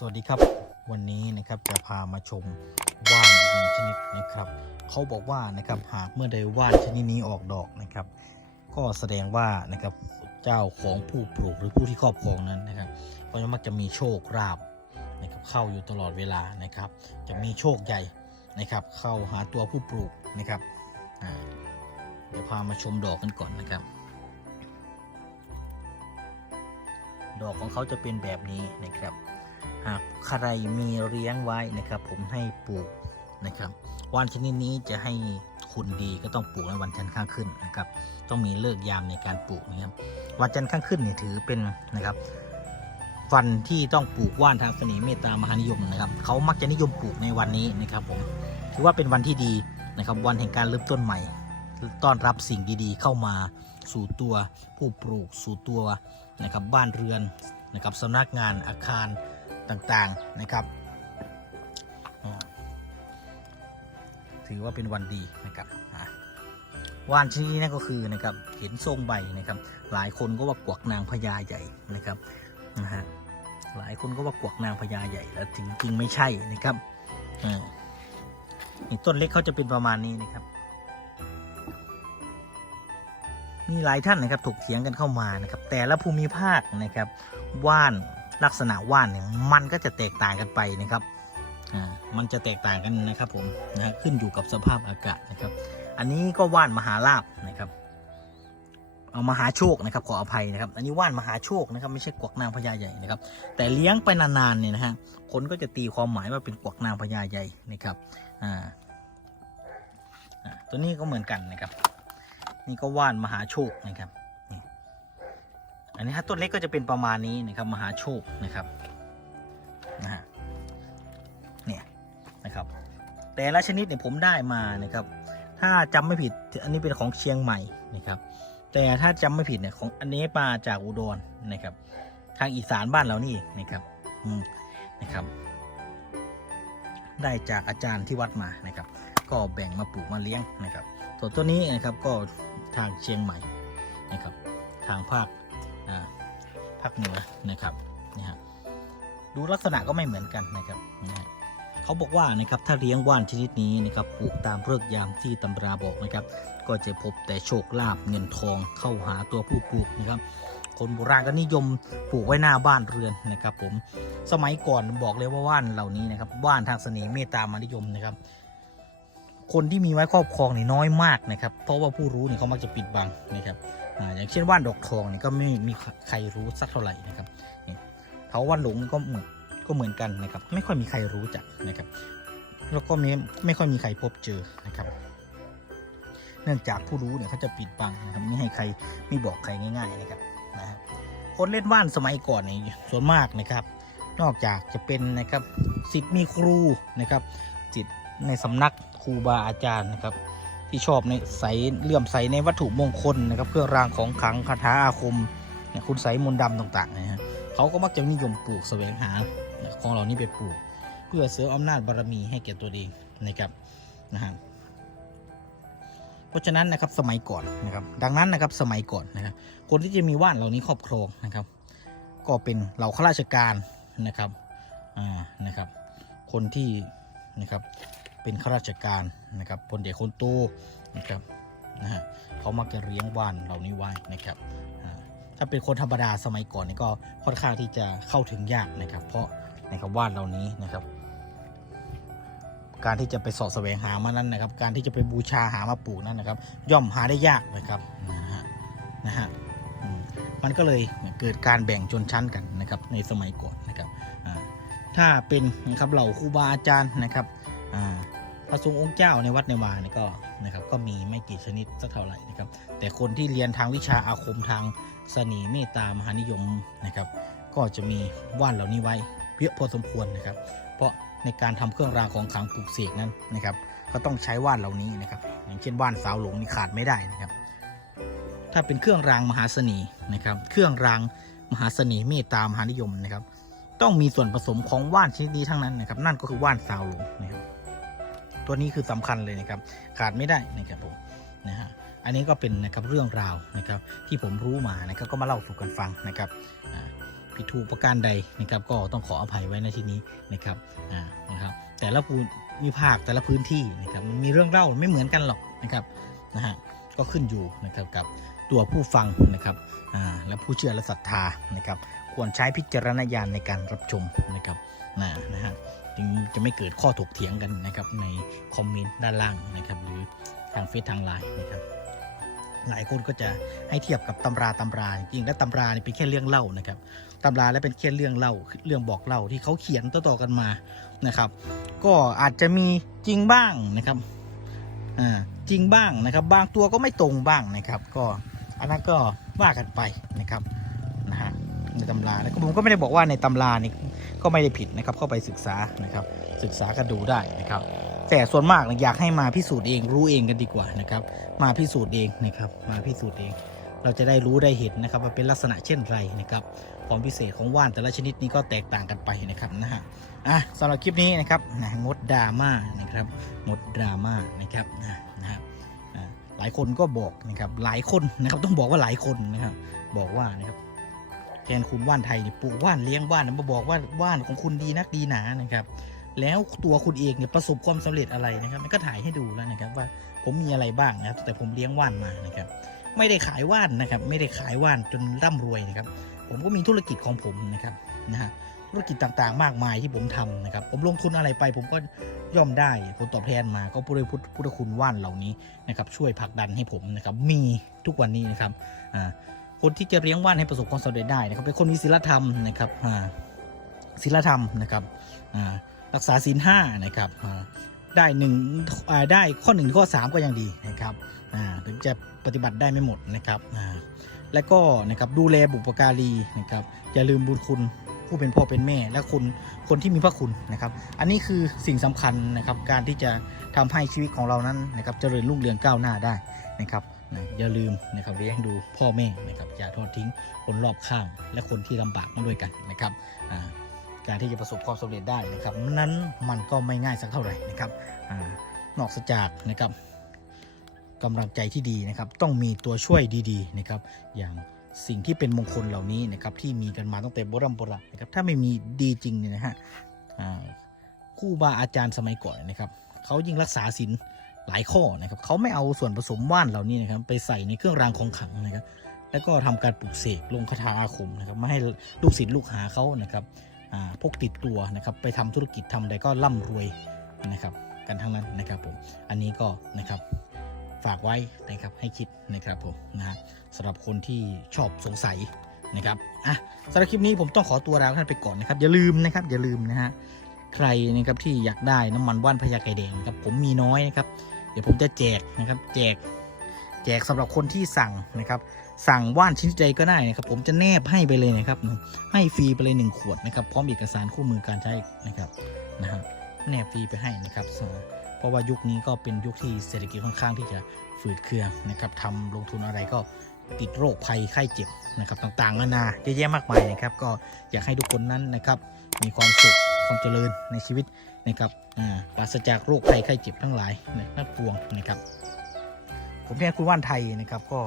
สวัสดีครับวันนี้นะครับจะพามาชมว่านอีกหนึ่งชนิดนะครับเขาบอกว่านะครับหากเมื่อใดว่านชนิดนี้ออกดอกนะครับ ก็แสดงว่านะครับเจ้าของผู้ปลูกหรือผู้ที่ครอบครองนั้นนะครับก็จะมักจะมีโชคลาภนะครับเข้าอยู่ตลอดเวลานะครับ จะมีโชคใหญ่นะครับ เข้าหาตัวผู้ปลูกนะครับเดี๋ยวพามาชมดอกกันก่อนนะครับ ดอกของเขาจะเป็นแบบนี้นะครับ หากใครมีเลี้ยงไว้นะครับ ผมให้ปลูกนะครับวันชนิดนี้จะให้คุณดีก็ต้องปลูกในวันจันทร์ข้างขึ้นนะครับ ต้องมีเลิกยามในการปลูกนะครับวันจันทร์ข้างขึ้นเนี่ยถือเป็นนะครับวันที่ต้องปลูกว่านทางเสน่ห์เมตตามหานิยมนะครับเขามักจะนิยมปลูกในวันนี้นะครับผมถือว่าเป็นวันที่ดีนะครับ วันแห่งการเริ่มต้นใหม่ต้อนรับสิ่งดีๆ เข้ามาสู่ตัวผู้ปลูกสู่ตัวนะครับบ้านเรือนนะครับสำนักงานอาคาร ต่างๆนะครับ ถือว่าเป็นวันดีนะครับว่านชนิดนี้นั่นก็คือนะครับเห็นทรงใบนะครับ หลายคนก็ว่ากวักนางพญาใหญ่นะครับนะฮะหลายคนก็ว่ากวักนางพญาใหญ่แล้วจริงๆไม่ใช่นะครับอีกต้นเล็กเขาจะเป็นประมาณนี้นะครับ มีหลายท่านนะครับถกเถียงกันเข้ามานะครับ แต่ละภูมิภาคนะครับว่าน ลักษณะว่านเนี่ยมันก็จะแตกต่างกันไปนะครับอ่ามันจะแตกต่างกันนะครับผมนะขึ้นอยู่กับสภาพอากาศนะครับ อันนี้ก็ว่านมหาลาบนะครับเอามหาโชคนะครับขออภัยนะครับ อันนี้ว่านมหาโชคนะครับไม่ใช่กวักนางพญาใหญ่นะครับแต่เลี้ยงไปนานๆเนี่ยนะฮะคนก็จะตีความหมายว่าเป็นกวักนางพญาใหญ่นะครับอ่าอ่าตัวนี้ก็เหมือนกันนะครับ นี่ก็ว่านมหาโชคนะครับ อันนี้ถ้าต้นเล็กก็จะเป็นประมาณนี้นะครับมหาโชคนะครับนะฮะเนี่ยนะครับ แต่ละชนิดเนี่ยผมได้มานะครับ ถ้าจำไม่ผิดอันนี้เป็นของเชียงใหม่นะครับ แต่ถ้าจำไม่ผิดเนี่ยของอันนี้มาจากอุดรนะครับ ทางอีสานบ้านเรานี่นะครับอืมนะครับ ได้จากอาจารย์ที่วัดมานะครับ ก็แบ่งมาปลูกมาเลี้ยงนะครับส่วนตัวนี้นะครับก็ทางเชียงใหม่นะครับ ทางภาค ภาคเหนือนะครับนี่ฮะดูลักษณะก็ไม่เหมือนกันนะครับนะฮะเขาบอกว่านะครับถ้าเลี้ยงว่านชนิดนี้นะครับปลูกตามเลิกษ์ยามที่ตำราบอกนะครับ ก็จะพบแต่โชคลาภเงินทองเข้าหาตัวผู้ปลูกนะครับ คนโบราณก็นิยมปลูกไว้หน้าบ้านเรือนนะครับ ผมสมัยก่อนบอกเลยว่าว่านเหล่านี้นะครับว่านทางเสน่ห์เมตตามานิยมนะครับคนที่มีไว้ครอบครองนี่น้อยมากนะครับ เพราะว่าผู้รู้เนี่ยเขามักจะปิดบังนะครับ อย่างเช่นว่านดอกทองนี่ก็ไม่มีใครรู้สักเท่าไหร่นะครับเขาว่านหลงก็เหมือนก็เหมือนกันนะครับ ไม่ค่อยมีใครรู้จักนะครับ แล้วก็ไม่ไม่ค่อยมีใครพบเจอนะครับ เนื่องจากผู้รู้เนี่ยเขาจะปิดบังนะครับไม่ให้ใครไม่บอกใครง่ายๆนะครับนะฮะคนเล่นว่านสมัยก่อนนี่ส่วนมากนะครับ นอกจากจะเป็นนะครับสิทธิ์มีครูนะครับสิทธิ์ในสำนักครูบาอาจารย์นะครับ ที่ชอบในใสเลื่อมใสในวัตถุมงคลนะครับเครื่องรางของขลังคาถาอาคมเนี่ยคุณใสมนต์ดำต่างๆนะฮะเขาก็มักจะนิยมปลูกแสวงหาของเหล่านี้ไปปลูก เพื่อเสริมอำนาจบารมีให้แก่ตัวเองนะครับนะฮะเพราะฉะนั้นนะครับสมัยก่อนนะครับ ดังนั้นนะครับสมัยก่อนนะครับ คนที่จะมีว่านเหล่านี้ครอบครองนะครับ ก็เป็นเหล่าข้าราชการนะครับอ่านะครับ คนที่นะครับ เป็นข้าราชการนะครับพลเด็กคนโตนะครับนะฮะเขามักจะเลี้ยงว่านเหล่านี้ไว้นะครับถ้าเป็นคนธรรมดาสมัยก่อนนี่ก็ค่อนข้างที่จะเข้าถึงยากนะครับ เพราะนะครับว่านเหล่านี้นะครับ การที่จะไปสาะแสวงหามานั้นนะครับ การที่จะไปบูชาหามาปลูกนั้นนะครับ ย่อมหาได้ยากนะครับนะฮะนะฮะมันก็เลยเกิดการแบ่งชนชั้นกันนะครับ ในสมัยก่อนนะครับถ้าเป็นนะครับเหล่าครูบาอาจารย์นะครับอ่า พระสงฆ์องค์เจ้าในวัดในวานี่ก็นะครับก็มีไม่กี่ชนิดสักเท่าไหร่นะครับ แต่คนที่เรียนทางวิชาอาคมทางสน่ห์เมตตามหานิยมนะครับ ก็จะมีว่านเหล่านี้ไว้เยอะพอสมควรนะครับ เพราะในการทำเครื่องรางของขลังปลูกเสกนั้นนะครับ ก็ต้องใช้ว่านเหล่านี้นะครับ อย่างเช่นว่านสาวหลงนี่ขาดไม่ได้นะครับ ถ้าเป็นเครื่องรางมหาเสน่ห์นะครับ เครื่องรางมหาเสน่ห์เมตตามหานิยมนะครับ ต้องมีส่วนผสมของว่านชนิดนี้ทั้งนั้นนะครับ นั่นก็คือว่านสาวหลงนะครับ ตัวนี้คือสำคัญเลยนะครับขาดไม่ได้นะครับผมนะฮะอันนี้ก็เป็นนะครับเรื่องราวนะครับที่ผมรู้มานะครับก็มาเล่าสู่กันฟังนะครับผิดถูกประการใดนะครับ ก็ต้องขออภัยไว้ในที่นี้นะครับอ่านะครับ แต่ละภูมิภาคแต่ละพื้นที่นะครับมันมีเรื่องเล่าไม่เหมือนกันหรอกนะครับนะฮะก็ขึ้นอยู่นะครับกับตัวผู้ฟังนะครับอ่าและผู้เชื่อและศรัทธานะครับ ควรใช้พิจารณญาณในการรับชมนะครับนะนะฮะ จึงจะไม่เกิดข้อถกเถียงกันนะครับในคอมเมนต์ด้านล่างนะครับหรือทางเฟซทางไลน์นะครับหลายคนก็จะให้เทียบกับตำราตำราจริงและตำรานี่เป็นแค่เรื่องเล่านะครับตำราและเป็นแค่เรื่องเล่าเรื่องบอกเล่าที่เขาเขียนต่อๆกันมานะครับ ก็อาจจะมีจริงบ้างนะครับอ่าจริงบ้างนะครับ บางตัวก็ไม่ตรงบ้างนะครับ ก็อันนั้นก็ว่ากันไปนะครับนะฮะ ในตำราแล้วก็ผมก็ไม่ได้บอกว่าในตำรานี่ก็ไม่ได้ผิดนะครับเข้าไปศึกษานะครับศึกษากันดูได้นะครับ แต่ส่วนมากอยากให้มาพิสูจน์เองรู้เองกันดีกว่านะครับ มาพิสูจน์เองนะครับมาพิสูจน์เอง เราจะได้รู้ได้เห็นนะครับว่าเป็นลักษณะเช่นไรนะครับความพิเศษของว่านแต่ละชนิดนี้ก็แตกต่างกันไปนะครับนะฮะอะสำหรับคลิปนี้นะครับนะงดดราม่านะครับงดดราม่านะครับนะนะฮะอ่าหลายคนก็บอกนะครับหลายคนนะครับต้องบอกว่าหลายคนนะครับบอกว่านะครับ แทนคุณว่านไทยเนี่ยปลูกว่านเลี้ยงว่านมาบอกว่าว่านของคุณดีนักดีหนานะครับ แล้วตัวคุณเองเนี่ยประสบความสำเร็จอะไรนะครับมันก็ถ่ายให้ดูแล้วนะครับ ว่าผมมีอะไรบ้างนะครับแต่ผมเลี้ยงว่านมานะครับ ไม่ได้ขายว่านนะครับ ไม่ได้ขายว่านจนร่ำรวยนะครับ ผมก็มีธุรกิจของผมนะครับนะฮะธุรกิจต่างๆ มากมายที่ผมทำนะครับ ผมลงทุนอะไรไป ผมก็ย่อมได้ผลตอบแทนมา ก็ผู้ได้พุทธคุณว่านเหล่านี้นะครับ ช่วยผลักดันให้ผมนะครับ มีทุกวันนี้นะครับอ่า คนที่จะเลี้ยงว่านให้ประสบความสำเร็จได้นะครับเป็นคนมีศีลธรรมนะครับศีลธรรมนะครับรักษาศีลห้านะครับได้หนึ่งได้ข้อหนึ่งข้อสามก็ยังดีนะครับถึงจะปฏิบัติได้ไม่หมดนะครับและก็นะครับดูแลบุปการีนะครับอย่าลืมบุญคุณผู้เป็นพ่อเป็นแม่และคุณคนที่มีพระคุณนะครับ อันนี้คือสิ่งสำคัญนะครับการที่จะทำให้ชีวิตของเรานั้นนะครับเจริญรุ่งเรืองก้าวหน้าได้นะครับ นะอย่าลืมนะครับเลี้ยงดูพ่อแม่นะครับอย่าทอดทิ้งคนรอบข้าง และคนที่ลำบากมาด้วยกันนะครับการที่จะประสบความสำเร็จได้นะครับ นั้นมันก็ไม่ง่ายสักเท่าไหร่นะครับอนอกจากนะครับกำลังใจที่ดีนะครับ ต้องมีตัวช่วยดีๆนะครับ อย่างสิ่งที่เป็นมงคลเหล่านี้นะครับ ที่มีกันมาตั้งแต่โบราณโบราณนะครับ ถ้าไม่มีดีจริงเนี่ยนะฮะคู่บาอาจารย์สมัยก่อนนะครับเขายิ่งรักษาศีล หลายข้อนะครับเขาไม่เอาส่วนผสมว่านเหล่านี้นะครับไปใส่ในเครื่องรางของขลังนะครับ แล้วก็ทำการปลุกเสกลงคาถาอาคมนะครับไม่ให้ลูกศิษย์ลูกหาเขานะครับพกติดตัวนะครับไปทำธุรกิจทำใดก็ร่ำรวยนะครับกันทั้งนั้นนะครับผมอันนี้ก็นะครับฝากไว้นะครับให้คิดนะครับผมนะฮะสำหรับคนที่ชอบสงสัยนะครับอะสำหรับคลิปนี้ผมต้องขอตัวลาท่านไปก่อนนะครับอย่าลืมนะครับอย่าลืมนะฮะใครนะครับที่อยากได้น้ำมันว่านพญาไก่แดงนะครับผมมีน้อยนะครับ ดี๋ยวผมจะแจกนะครับแจกแจกสำหรับคนที่สั่งนะครับ สั่งว่านชนิดใดก็ได้นะครับ ผมจะแนบให้ไปเลยนะครับ ให้ฟรีไปเลยหนึ่งขวดนะครับ พร้อมเอกสารคู่มือการใช้นะครับนะฮะแนบฟรีไปให้นะครับ เพราะว่ายุคนี้ก็เป็นยุคที่เศรษฐกิจค่อนข้างที่จะฝืดเคืองนะครับทำลงทุนอะไรก็ติดโรคภัยไข้เจ็บนะครับต่างๆนานาเยอะแยะมากมายนะครับ ก็อยากให้ทุกคนนั้นนะครับ มีความสุข ความเจริญในชีวิตนะครับปราศจากโรคภัยไข้เจ็บทั้งหลายนักปวงนะครับ ผมแค่คุณว่านไทยนะครับ ก็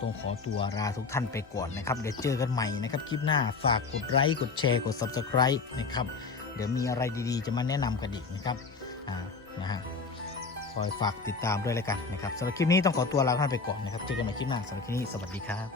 ต้องขอตัวลาทุกท่านไปก่อนนะครับ เดี๋ยวเจอกันใหม่นะครับคลิปหน้าฝากกดไลค์กดแชร์กด subscribe นะครับ เดี๋ยวมีอะไรดีๆ จะมาแนะนำกันอีกนะครับนะฮะคอยฝากติดตามด้วยแล้วกันนะครับสำหรับคลิปนี้ต้องขอตัวลาท่านไปก่อนนะครับเจอกันใหม่คลิปหน้าสำหรับคลิปนี้สวัสดีครับ